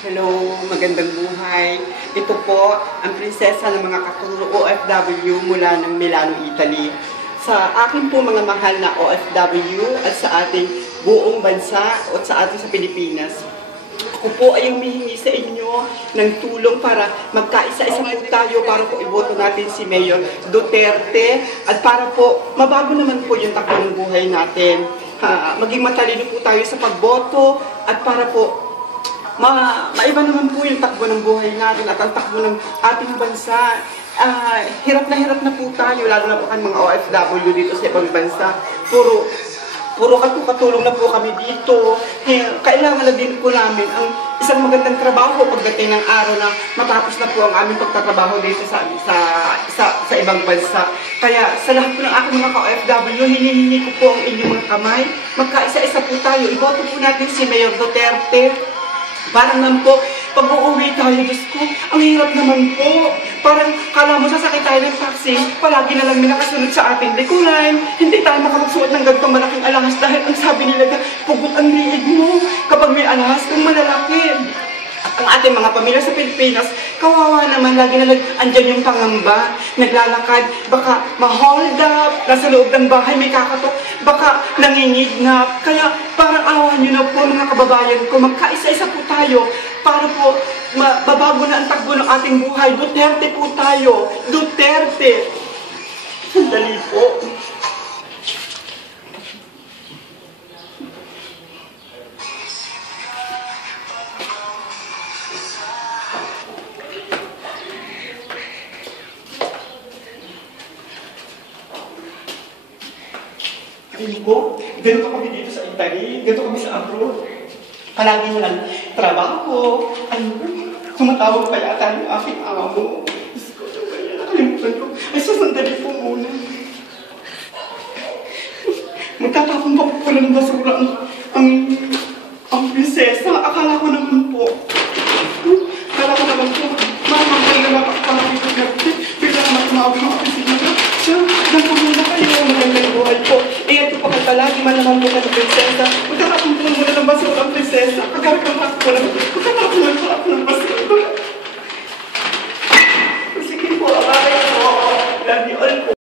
Hello, magandang buhay. Ito po ang prinsesa ng mga katulong OFW mula ng Milano, Italy. Sa akin po mga mahal na OFW at sa ating buong bansa at sa ating sa Pilipinas, ako po ay humihingi sa inyo ng tulong para magkaisa-isa po tayo para po iboto natin si Mayor Duterte at para po mabago naman po yung takbo ng buhay natin. Maging matalino po tayo sa pagboto at para po maiba naman po yung takbo ng buhay natin at ang takbo ng ating bansa. Hirap na po tayo, lalo na po ang mga OFW dito sa ibang bansa. Puro katulong na po kami dito. Kailangan na din po namin ang isang magandang trabaho pagdating ng araw na matapos na po ang aming pagtatrabaho dito sa ibang bansa. Kaya sa lahat po ng aking mga ka-OFW, hinihingi ko po ang inyong mga kamay. Magkaisa-isa po tayo. Iboto po natin si Mayor Duterte. Parang naman po, pag-uuwi tayo, Diyos ko, ang hirap naman po. Parang kala mo sasakay tayo ng taxi, palagi na lang may nakasunod sa ating likuran. Hindi tayo makamagsuot ng ganitong malaking alahas dahil ang sabi nila na pugot ang liig mo kapag may alahas kung malalaki. At ang ating mga pamilya sa Pilipinas, kawawa naman, lagi na lang andyan yung pangamba, naglalakad, baka ma-hold up, nasa loob ng bahay may kakatok, baka nangingignap. Kaya parang awan nyo na po mga kababayan ko, magkaisa-isa po tayo para po mababago na ang takbo ng ating buhay. Duterte po tayo, Duterte. Sandali po. Feeling ko, ganito kami dito sa Italy, ganito kami sa abroad. Palagi mo lang trabaho, tumatawag pa yata yung aking amo. Diyos ko, yung kanya, nakalimutan ko. Ay, sasandali po muna. Magtatapon pa po pala ng basura ang prinsesa. Akala ko naman po, mamamay na napakapalapit na natin. Bigla naman tumawag ng opisina na, nang pumuna kayo, magandang buhay po. Iyan po pa palagi man naman po ka ng prinsesa. Magtatapon po muna ng basura ang prinsesa. Magtatapon po ng basura.